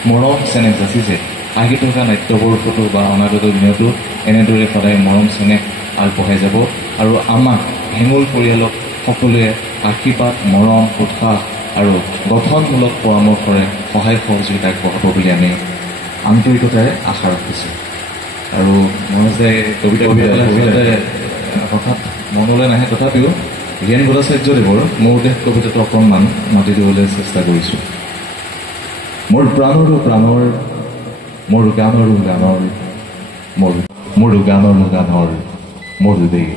মৰম চেনেহ যাচিছে, আহি থকা নাট্যবৰ্ষটো বা অনাগত দিনতো এনেদৰে সদায় মৰম চেনেহ আগবঢ়াই যাব আৰু আমাক হেঙুল পৰিয়ালক সকলোৱে আশীৰ্বাদ মৰম উৎসাহ আৰু গঠনমূলক পৰামৰ্শৰে সহায় সহযোগিতা আগবঢ়াব বুলি আমি আন্তৰিকতাৰে আশা ৰাখিছোঁ। আৰু মই যে কবিতা হঠাৎ মনলৈ নাহে, তথাপিও জ্ঞান ভট্টাচাৰ্যদেৱৰ মোৰ দেশ কবিতাটো অকণমান মাতি দিবলৈ চেষ্টা কৰিছোঁ। মোৰ প্ৰাণৰো প্ৰাণৰ, মোৰ গানৰো গানৰ, মোৰ গানৰো গানৰ মোৰ দেশ,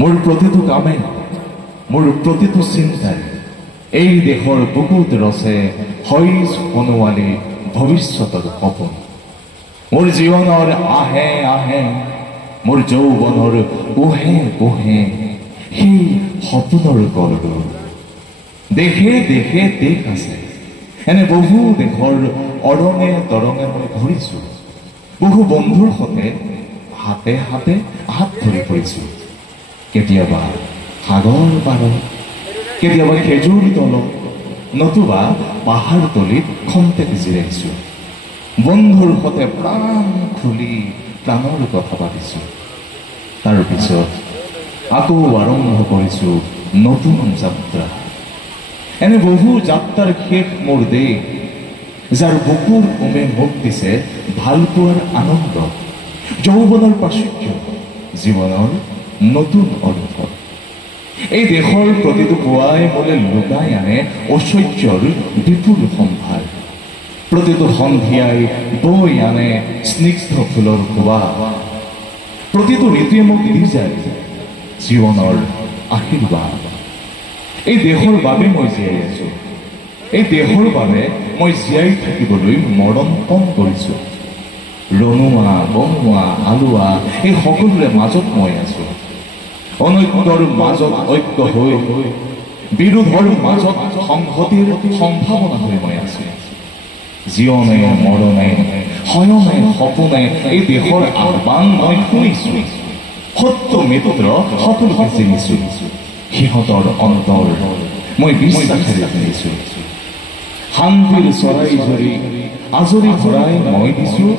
মোৰ প্ৰতিটো কামে, মোৰ প্ৰতিটো চিন্তাই এই দেশৰ বুকুত ৰচে শইজ সোণোৱালী ভৱিষ্যতৰ সপোন। মোৰ জীৱনৰ আহে আহে, মোৰ যৌৱনৰ কোহে কোহে সেই সপোনৰ কলবোৰ। দেশে দেশে দেশ আছে, এনে বহু দেশৰ অৰঙে তৰঙে মই ঘূৰিছোঁ। বহু বন্ধুৰ সৈতে হাতে হাতে হাত ধৰি ফুৰিছোঁ। কেতিয়াবা সাগৰ পাৰত, কেতিয়াবা খেজুৰ তলত, নতুবা পাহাৰ তলিত খন্তেক জিৰাইছোঁ। বন্ধুৰ সৈতে প্ৰাণ খুলি প্ৰাণৰ কথা পাতিছোঁ। তাৰপিছত আকৌ আৰম্ভ কৰিছোঁ নতুন যাত্ৰা। এনে বহু যাত্ৰাৰ শেষ মোৰ দেশ, যাৰ বুকুৰ উমে মোক দিছে ভালপোৱাৰ আনন্দ, যৌৱনৰ প্ৰাচুৰ্য, জীৱনৰ নতুন অৰ্থ। এই দেশৰ প্ৰতিটো পুৱাই মোলে লুকাই আনে ঐশ্বৰ্যৰ বিপুল সম্ভাৰ। প্ৰতিটো সন্ধিয়াই বৈ আনে স্নিগ্ধ ফুলৰ সুবাস। প্ৰতিটো ঋতুৱে মোক দি যায় জীৱনৰ আশীৰ্বাদ। এই দেশৰ বাবে মই জীয়াই আছোঁ, এই দেশৰ বাবে মই জীয়াই থাকিবলৈ মৰণ পণ কৰিছোঁ। ৰণুৱা বনোৱা হালোৱা এই সকলোৰে মাজত মই আছোঁ। অনৈক্যৰ মাজত ঐক্য হৈ, বিৰোধৰ মাজত সংহতিৰ সম্ভাৱনা হৈ মই আছোঁ। জীৱনে মৰণে শয়নে সপোনে এই দেশৰ আহ্বান মই শুনিছোঁ। সত্য মিত্ৰ সকলোকে চিনিছোঁ, সিহঁতৰ অন্তৰ মই বিশ্বাসেৰে চিনিছোঁ। শান্তিৰ চৰাই জৰি আজৰি ভৰাই মই দিছোঁ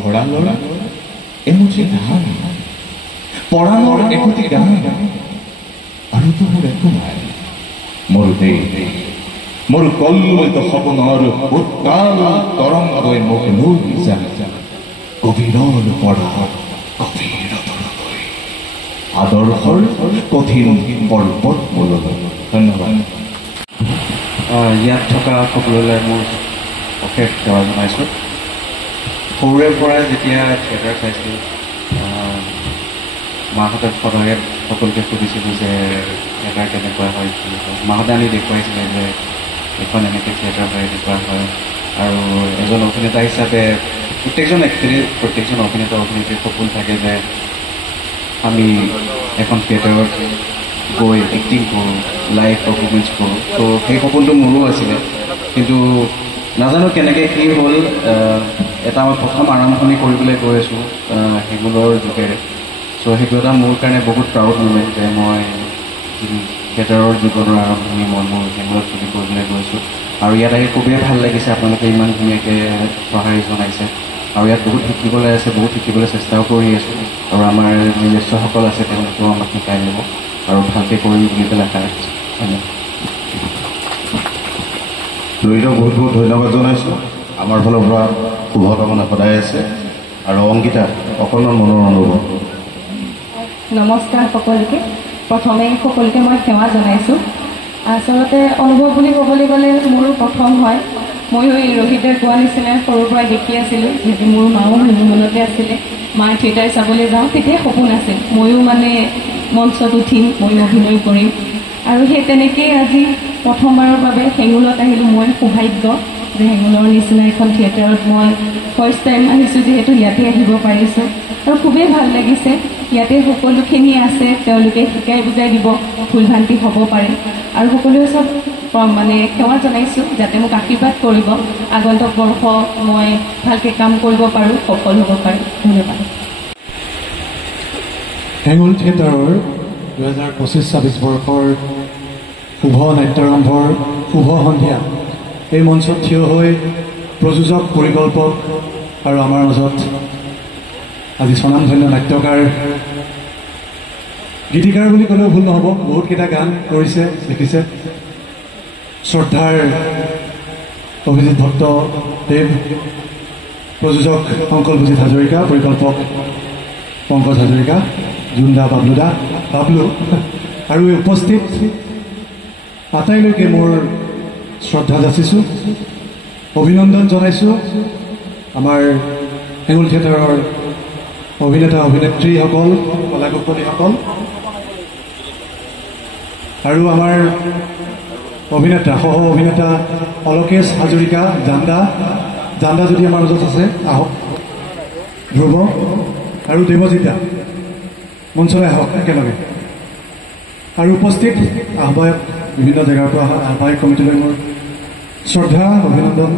ভঁৰালৰ এমুঠি ধান, পৰাণৰ একোটি গান, আৰু তোমাৰ একো নাই। মোৰ দেশ, মোৰ কল্লিত সপোনৰ উত্তাল তৰংগই মোক লৈ যায় গভীৰৰ পৰা গভীৰতৰলৈ, আদৰ্শৰ কঠিন পৰ্বতমূললৈ। ধন্যবাদ। ইয়াত থকা সকলোলৈ মোৰ অশেষ সেৱা জনাইছোঁ। সৰুৰে পৰাই যেতিয়া থিয়েটাৰ চাইছিলোঁ, মাহঁতে সদায় সকলোকে সুধিছিলোঁ যে থিয়েটাৰ কেনেকুৱা হয়, কি হয়। মাহঁতে আনি দেখুৱাইছিলে যে এখন এনেকৈ থিয়েটাৰ হয়, এনেকুৱা হয়। আৰু এজন অভিনেতা হিচাপে প্ৰত্যেকজন অভিনেতা অভিনেত্ৰীৰ সপোন থাকে যে আমি এখন থিয়েটাৰত গৈ এক্টিং কৰোঁ, লাইভ পাৰফৰ্মেঞ্চ কৰোঁ। ত' সেই সপোনটো মোৰো আছিলে, কিন্তু নাজানো কেনেকৈ কি হ'ল। এটা মই প্ৰথম আৰম্ভণি কৰিবলৈ গৈ আছোঁ হেঙুলৰ যোগেৰে। চ' সেইটো এটা মোৰ কাৰণে বহুত প্ৰাউড মুমেণ্ট যে মই থিয়েটাৰৰ জীৱনৰ আৰম্ভণি মই মোৰ হেঙুলত ছবি কৰিবলৈ গৈছোঁ। আৰু ইয়াত আহি খুবেই ভাল লাগিছে, আপোনালোকে ইমান ধুনীয়াকৈ সঁহাৰি জনাইছে। আৰু ইয়াত বহুত শিকিবলৈ আছে, বহুত শিকিবলৈ চেষ্টাও কৰি আছোঁ। আৰু আমাৰ যি জ্যেষ্ঠসকল আছে তেওঁলোকেও আমাক শিকাই ল'ব আৰু ভালকৈ কৰিম বুলি পেলাই আশা ৰাখিছোঁ। ধন্যবাদ। লুইতক বহুত বহুত ধন্যবাদ জনাইছোঁ। আমাৰ ফালৰ পৰা শুভকামনা সদায় আছে। আৰু অংকিতা, অকণমান মনৰ অনুভৱ। নমস্কাৰ সকলোকে। প্ৰথমে সকলোকে মই সেৱা জনাইছোঁ। আচলতে অনুভৱ বুলি ক'বলৈ গ'লে মোৰো প্ৰথম হয়। ময়ো এই ৰোহিতে কোৱা নিচিনা সৰুৰ পৰাই দেখি আছিলোঁ, যিহেতু মোৰ মাও মনতে আছিলে। মায়ে থিয়েটাৰ চাবলৈ যাওঁ, তেতিয়াই সপোন আছিল ময়ো মানে মঞ্চত উঠিম, ময়ো অভিনয় কৰিম। আৰু সেই তেনেকেই আজি প্ৰথমবাৰৰ বাবে হেঙুলত আহিলোঁ। মই সৌভাগ্য যে হেঙুলৰ নিচিনা এখন থিয়েটাৰত মই ফাৰ্ষ্ট টাইম আহিছোঁ, যিহেতু ইয়াতে আহিব পাৰিছোঁ। আৰু খুবেই ভাল লাগিছে। ইয়াতে সকলোখিনি আছে, তেওঁলোকে শিকাই বুজাই দিব, ভুল ভ্ৰান্তি হ'ব পাৰে। আৰু সকলোৱে চব মানে সেৱা জনাইছোঁ যাতে মোক আশীৰ্বাদ কৰিব, আগন্তুক বৰ্ষ মই ভালকৈ কাম কৰিব পাৰোঁ, সফল হ'ব পাৰোঁ। ধন্যবাদ। হেঙুল থিয়েটাৰৰ 2025-26 বৰ্ষৰ শুভ নাট্যাৰম্ভৰ শুভ সন্ধিয়া এই মঞ্চত থিয় হৈ প্ৰযোজক, পৰিকল্পক, আৰু আমাৰ মাজত আজি স্বনামধন্য নাট্যকাৰ গীতিকাৰ বুলি ক'লেও ভুল নহ'ব, বহুতকেইটা গান কৰিছে লিখিছে। শ্ৰদ্ধাৰ অভিজিৎ ভট্ট দেৱ, প্ৰযোজক শংকৰজিৎ হাজৰিকা, পৰিকল্পক পংকজ হাজৰিকা, জুন্দা বাবলু আৰু উপস্থিত আটাইলৈকে মোৰ শ্ৰদ্ধা যাচিছোঁ, অভিনন্দন জনাইছোঁ। আমাৰ হেঙুল থিয়েটাৰৰ অভিনেতা অভিনেত্ৰীসকল, কলাকুশলীসকল আৰু আমাৰ অভিনেতা সহ অভিনেতা অলকেশ হাজৰিকা, জান্দা যদি আমাৰ মাজত আছে আহক, ধ্ৰুৱ আৰু দেৱজিতা মঞ্চলৈ আহক একেলগে। আৰু উপস্থিত আহ্বায়ক, বিভিন্ন জেগাৰ পৰা অহা আহ্বায়ক কমিটিলৈ মোৰ শ্ৰদ্ধা, অভিনন্দন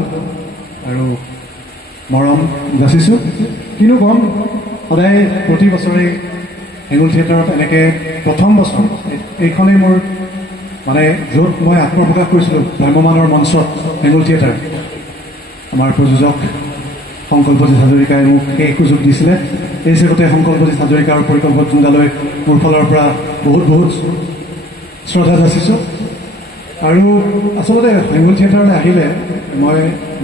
আৰু মৰম যাচিছোঁ। কিনো ক'ম, সদায় প্ৰতি বছৰে হেঙুল থিয়েটাৰত এনেকৈ প্ৰথম বছৰ এইখনেই মোৰ মানে য'ত মই আত্মপ্ৰকাশ কৰিছিলোঁ ভ্ৰাম্যমানৰ মঞ্চত হেঙুল থিয়েটাৰ। আমাৰ প্ৰযোজক শংকৰজিৎ হাজৰিকাই মোক সেই সুযোগ দিছিলে। এই চেগতে শংকৰজিৎ হাজৰিকা আৰু পৰিকল্পক জুন্দালৈ মোৰ ফালৰ পৰা বহুত শ্ৰদ্ধা যাচিছোঁ। আৰু আচলতে হেঙুল থিয়েটাৰলৈ আহিলে মই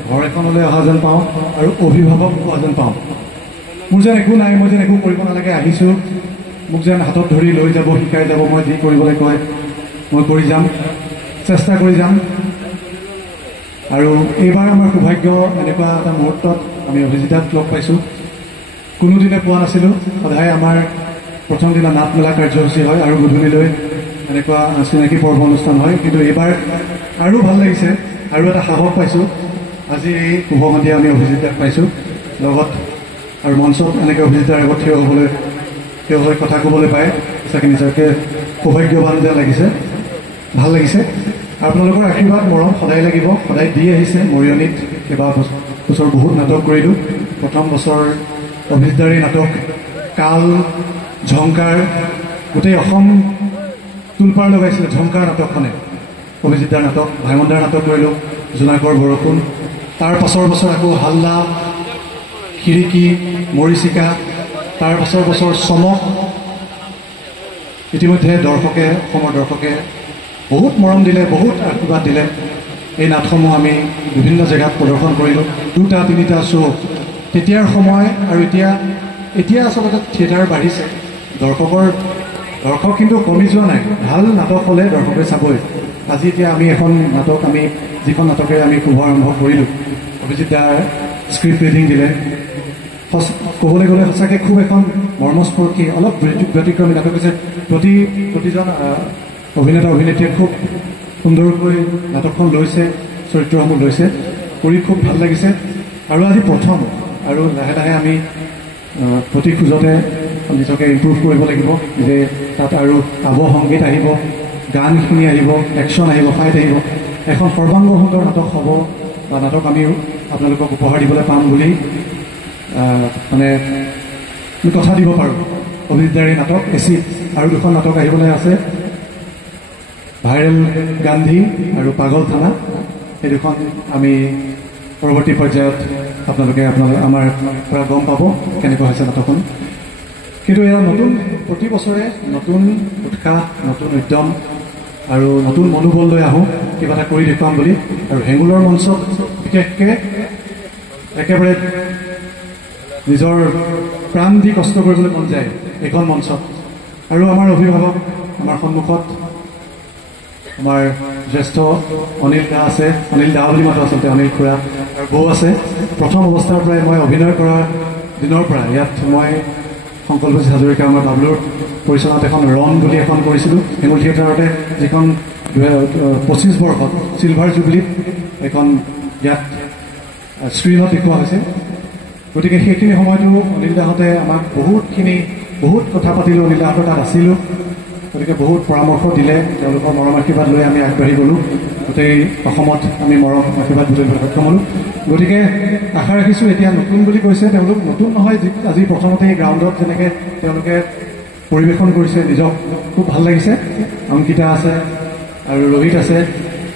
ঘৰ এখনলৈ অহা যেন পাওঁ আৰু অভিভাৱক হোৱা যেন পাওঁ। মোৰ যেন একো নাই, মই যেন একো কৰিব নালাগে, আহিছোঁ মোক যেন হাতত ধৰি লৈ যাব, শিকাই যাব, মই যি কৰিবলৈ কয় মই কৰি যাম, চেষ্টা কৰি যাম। আৰু এইবাৰ আমাৰ সৌভাগ্য, এনেকুৱা এটা মুহূৰ্তত আমি অভিজিতাক লগ পাইছোঁ, কোনোদিনে পোৱা নাছিলোঁ। সদায় আমাৰ প্ৰথম দিনা নাট মেলা কাৰ্যসূচী হয় আৰু গধূলিলৈ এনেকুৱা চিনাকি পৰ্ব অনুষ্ঠান হয়, কিন্তু এইবাৰ আৰু ভাল লাগিছে, আৰু এটা সাহস পাইছোঁ। আজি এই শুভ সন্ধিয়া আমি অভিজিতাক পাইছোঁ লগত, আৰু মঞ্চত এনেকৈ অভিজিতাৰ আগত থিয় হৈ কথা ক'বলৈ পায় সঁচাকৈ নিজকে সৌভাগ্যৱান যেন লাগিছে, ভাল লাগিছে। আপোনালোকৰ আশীৰ্বাদ মৰম সদায় লাগিব, সদায় দি আহিছে। মৰিয়নিত কেইবাবছৰ বহুত নাটক কৰিলোঁ। প্ৰথম বছৰ অভিজিতাৰী নাটক কাল, ঝংকাৰ, গোটেই অসম তোলপাৰ লগাইছিলে ঝংকাৰ নাটকখনে। অভিজিতাৰ নাটক, ভাইমন্দাৰ নাটক কৰিলোঁ, জোনাকৰ বৰষুণ। তাৰ পাছৰ বছৰ আকৌ হাল্লা, খিৰিকী, মৰিচিকা। তাৰ পাছৰ বছৰ চমক। ইতিমধ্যে অসমৰ দৰ্শকে বহুত মৰম দিলে, বহুত আশীৰ্বাদ দিলে। এই নাটসমূহ আমি বিভিন্ন জেগাত প্ৰদৰ্শন কৰিলোঁ, 2-3টা শ্ব'। তেতিয়াৰ সময় আৰু এতিয়া আচলতে থিয়েটাৰ বাঢ়িছে, দৰ্শক কিন্তু কমি যোৱা নাই। ভাল নাটক হ'লে দৰ্শকে চাবই। আজি এতিয়া আমি যিখন নাটকে আমি শুভ আৰম্ভ কৰিলোঁ, অভিজিৎ দাৰ স্ক্ৰিপ্ট ৰিডিং দিলে। ক'বলৈ গ'লে সঁচাকৈ খুব এখন মৰ্মস্পৰ্শী, অলপ ব্যতিক্ৰমী নাটক হৈছে। প্ৰতিজন অভিনেতা অভিনেত্ৰীয়ে খুব সুন্দৰকৈ নাটকখন লৈছে, চৰিত্ৰসমূহ লৈছে, কৰি খুব ভাল লাগিছে। আৰু আজি প্ৰথম, আৰু লাহে লাহে আমি প্ৰতি খোজতে নিজকে ইম্প্ৰুভ কৰিব লাগিব যে তাত আৰু আৱহ-সংগীত আহিব, গানখিনি আহিব, একশ্যন আহিব, ফাইট আহিব, এখন সৰ্বাংগ সুন্দৰ নাটক হ'ব বা নাটক আমি আপোনালোকক উপহাৰ দিবলৈ পাম বুলি মানে কথা দিব পাৰোঁ। অভিজিতাৰী নাটক এচিড, আৰু 2খন নাটক আহিবলৈ আছে, ভাইৰেল গান্ধী আৰু পাগল থানা। এই 2খন আমি পৰৱৰ্তী পৰ্যায়ত আপোনালোকে আমাৰ পৰা গম পাব কেনেকুৱা হৈছে নাটকখন। কিন্তু এয়া প্ৰতি বছৰে নতুন উৎসাহ, নতুন উদ্যম আৰু নতুন মনোবল লৈ আহোঁ কিবা এটা কৰি দেখুৱাম বুলি। আৰু হেঙুলৰ মঞ্চত বিশেষকৈ একেবাৰে নিজৰ প্ৰাণ দি কষ্ট কৰিবলৈ মন যায় এইখন মঞ্চত। আৰু আমাৰ অভিভাৱক, আমাৰ সন্মুখত আমাৰ জ্যেষ্ঠ অনিল দা আছে, অনিল দা বুলি মাতো আচলতে, অনিল খুৰা, আৰু বৌ আছে। প্ৰথম অৱস্থাৰ পৰাই মই অভিনয় কৰাৰ দিনৰ পৰা ইয়াত মই শংকৰজিৎ হাজৰিকা, আমাৰ বাবলুৰ পৰিচালনাত এখন ৰণ বুলি এখন কৰিছিলোঁ হেঙুল থিয়েটাৰতে, যিখন 25 বৰ্ষত চিলভাৰ জুবলিত এখন ইয়াত স্ক্ৰীণত দেখুওৱা হৈছে। গতিকে সেইখিনি সময়তো অনিল দাহঁতে আমাক বহুত কথা পাতিলোঁ, অনিল দাহঁতৰ তাত আছিলোঁ। গতিকে বহুত পৰামৰ্শ দিলে, তেওঁলোকৰ মৰম আশীৰ্বাদ লৈ আমি আগবাঢ়ি গ'লোঁ। গোটেই অসমত আমি মৰম আশীৰ্বাদ বুটলিবলৈ সক্ষম হ'লোঁ। গতিকে আশা ৰাখিছোঁ, এতিয়া নতুন বুলি কৈছে তেওঁলোক, নতুন নহয়, আজি প্ৰথমতে গ্ৰাউণ্ডত যেনেকৈ তেওঁলোকে পৰিৱেশন কৰিছে, নিজক খুব ভাল লাগিছে। অংকিতা আছে আৰু ৰোহিত আছে।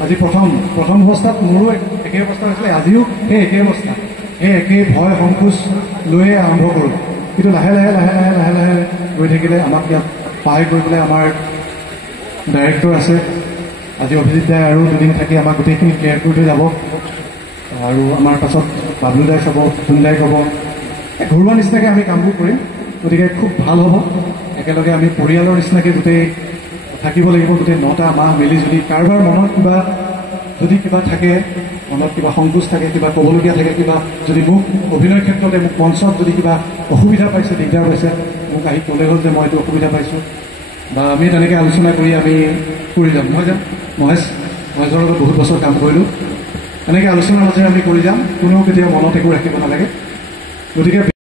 আজি প্ৰথম অৱস্থাত মোৰো একেই অৱস্থা হৈছিলে, আজিও সেই একেই অৱস্থা। সেই একেই ভয় সংকোচ লৈয়ে আৰম্ভ কৰোঁ কিন্তু লাহে লাহে লাহে লাহে লাহে লাহে গৈ থাকিলে আমাক ইয়াত সহায় কৰি পেলাই আমাৰ ডাইৰেক্টৰ আছে আজি অভিজিৎ দাই আৰু দুদিন থাকি আমাক গোটেইখিনি ক্লিয়াৰ কৰি থৈ যাব আৰু আমাৰ পাছত বাবলু দাই চাব চুন দাই ক'ব ঘৰুৱা নিচিনাকৈ আমি কামবোৰ কৰিম গতিকে খুব ভাল হ'ব একেলগে আমি পৰিয়ালৰ নিচিনাকৈ গোটেই থাকিব লাগিব গোটেই 9টা মাহ মিলি যদি কাৰোবাৰ মনত যদি কিবা থাকে মনত কিবা সংকোচ থাকে কিবা ক'বলগীয়া থাকে কিবা যদি মোক অভিনয় ক্ষেত্ৰতে মোক মঞ্চত যদি কিবা অসুবিধা পাইছে দিগদাৰ পাইছে মোক আহি ক'লে হ'ল যে মই এইটো অসুবিধা পাইছোঁ বা আমি তেনেকৈ আলোচনা কৰি আমি কৰি যাম নহয় যাম মহেশৰ লগত বহুত বছৰ কাম কৰিলোঁ এনেকৈ আলোচনাৰ মাজেৰে আমি কৰি যাম কোনেও কেতিয়াও মনত একো ৰাখিব নালাগে গতিকে